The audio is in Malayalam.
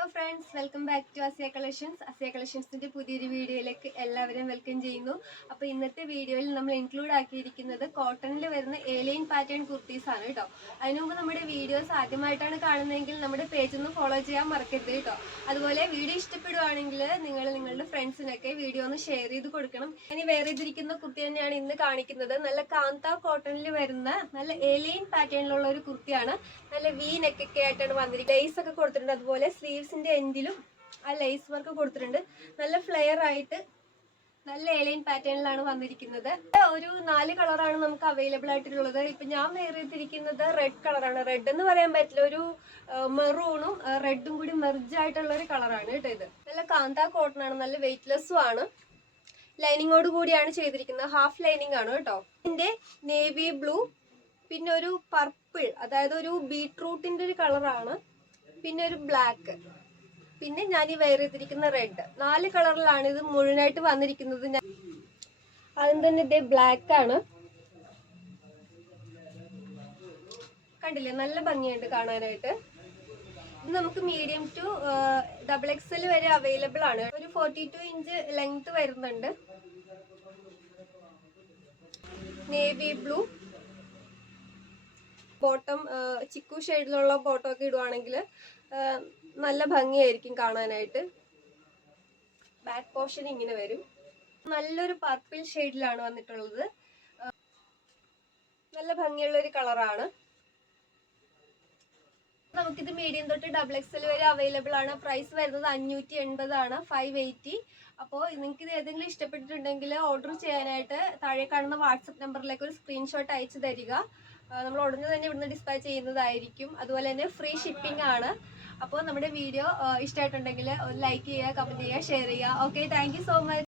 Hello friends, welcome back to Asiya collections. Asiya കളക്ഷൻസിൻ്റെ പുതിയൊരു വീഡിയോയിലേക്ക് എല്ലാവരും വെൽക്കം ചെയ്യുന്നു. അപ്പോൾ ഇന്നത്തെ വീഡിയോയിൽ നമ്മൾ ഇൻക്ലൂഡ് ആക്കിയിരിക്കുന്നത് കോട്ടണിൽ വരുന്ന എലൈൻ പാറ്റേൺ കുർത്തീസാണ് കേട്ടോ. അതിനു മുമ്പ് നമ്മുടെ വീഡിയോസ് ആദ്യമായിട്ടാണ് കാണുന്നതെങ്കിൽ നമ്മുടെ പേജ് ഒന്ന് ഫോളോ ചെയ്യാൻ മറക്കരുത് കേട്ടോ. അതുപോലെ വീഡിയോ ഇഷ്ടപ്പെടുവാണെങ്കിൽ നിങ്ങൾ നിങ്ങളുടെ ഫ്രണ്ട്സിനൊക്കെ വീഡിയോ ഒന്ന് ഷെയർ ചെയ്ത് കൊടുക്കണം. ഇനി വേറെ ചെയ്തിരിക്കുന്ന കുർത്തി തന്നെയാണ് ഇന്ന് കാണിക്കുന്നത്. നല്ല കാന്ത കോട്ടണിൽ വരുന്ന നല്ല എലൈൻ പാറ്റേണിലുള്ള ഒരു കുർത്തിയാണ്. നല്ല വി നെക്കൊക്കെ ആയിട്ടാണ് വന്നിരിക്കുന്നത്. ലേസ് ഒക്കെ കൊടുത്തിട്ടുണ്ട്. അതുപോലെ സ്ലീവ്സിന്റെ എൻഡിലും ആ ലേസ് വർക്ക് കൊടുത്തിട്ടുണ്ട്. നല്ല ഫ്ലെയർ ആയിട്ട് നല്ല എലൈൻ പാറ്റേണിലാണ് വന്നിരിക്കുന്നത്. ഒരു 4 കളറാണ് നമുക്ക് അവൈലബിൾ ആയിട്ടുള്ളത്. ഇപ്പൊ ഞാൻ വെയർ ചെയ്തിരിക്കുന്നത് റെഡ് കളറാണ്. റെഡ് എന്ന് പറയാൻ പറ്റില്ല, ഒരു മെറൂണും റെഡും കൂടി മെർജ് ആയിട്ടുള്ള ഒരു കളറാണ് കേട്ടോ. ഇത് നല്ല കാന്ത കോട്ടൺ ആണ്, നല്ല വെയിറ്റ്ലെസ്സും ആണ്. ലൈനിങ്ങോട് കൂടിയാണ് ചെയ്തിരിക്കുന്നത്. ഹാഫ് ലൈനിങ് ആണ് കേട്ടോ. ഇതിന്റെ നേവി ബ്ലൂ, പിന്നെ ഒരു പർപ്പിൾ, അതായത് ഒരു ബീട്രൂട്ടിന്റെ ഒരു കളറാണ്, പിന്നെ ഒരു ബ്ലാക്ക്, പിന്നെ ഞാൻ ഈ വെയർ ചെയ്തിരിക്കുന്ന റെഡ്. 4 കളറിലാണ് ഇത് മുഴുവനായിട്ട് വന്നിരിക്കുന്നത്. അതും തന്നെ ഇതേ ബ്ലാക്ക് ആണ്. കണ്ടില്ലേ, നല്ല ഭംഗിയുണ്ട് കാണാനായിട്ട്. ഇത് നമുക്ക് മീഡിയം ടു XXL വരെ അവൈലബിൾ ആണ്. ഒരു 42 ഇഞ്ച് ലെങ്ത് വരുന്നുണ്ട്. നേവി ബ്ലൂ ബോട്ടം, ചിക്കു ഷെയ്ഡിലുള്ള ബോട്ടം ഒക്കെ ഇടുവാണെങ്കിൽ നല്ല ഭംഗിയായിരിക്കും കാണാനായിട്ട്. ബാക്ക് പോർഷൻ ഇങ്ങനെ വരും. നല്ലൊരു പർപ്പിൾ ഷെയ്ഡിലാണ് വന്നിട്ടുള്ളത്. നല്ല ഭംഗിയുള്ള ഒരു കളറാണ്. നമുക്കിത് മീഡിയം തൊട്ട് XXL വരെ അവൈലബിൾ ആണ്. പ്രൈസ് വരുന്നത് 580 ആണ്, 580. അപ്പോൾ നിങ്ങൾക്ക് ഇത് ഏതെങ്കിലും ഇഷ്ടപ്പെട്ടിട്ടുണ്ടെങ്കിൽ ഓർഡർ ചെയ്യാനായിട്ട് താഴെ കാണുന്ന വാട്സപ്പ് നമ്പറിലേക്ക് ഒരു സ്ക്രീൻഷോട്ട് അയച്ചു തരിക. നമ്മൾ ഉടനെ തന്നെ ഇവിടുന്ന് ഡിസ്പാച്ച് ചെയ്യുന്നതായിരിക്കും. അതുപോലെ തന്നെ ഫ്രീ ഷിപ്പിംഗ് ആണ്. അപ്പോൾ നമ്മുടെ വീഡിയോ ഇഷ്ടമായിട്ടുണ്ടെങ്കിൽ ലൈക്ക് ചെയ്യുക, കമൻറ്റ് ചെയ്യുക, ഷെയർ ചെയ്യുക. Okay, thank you so much.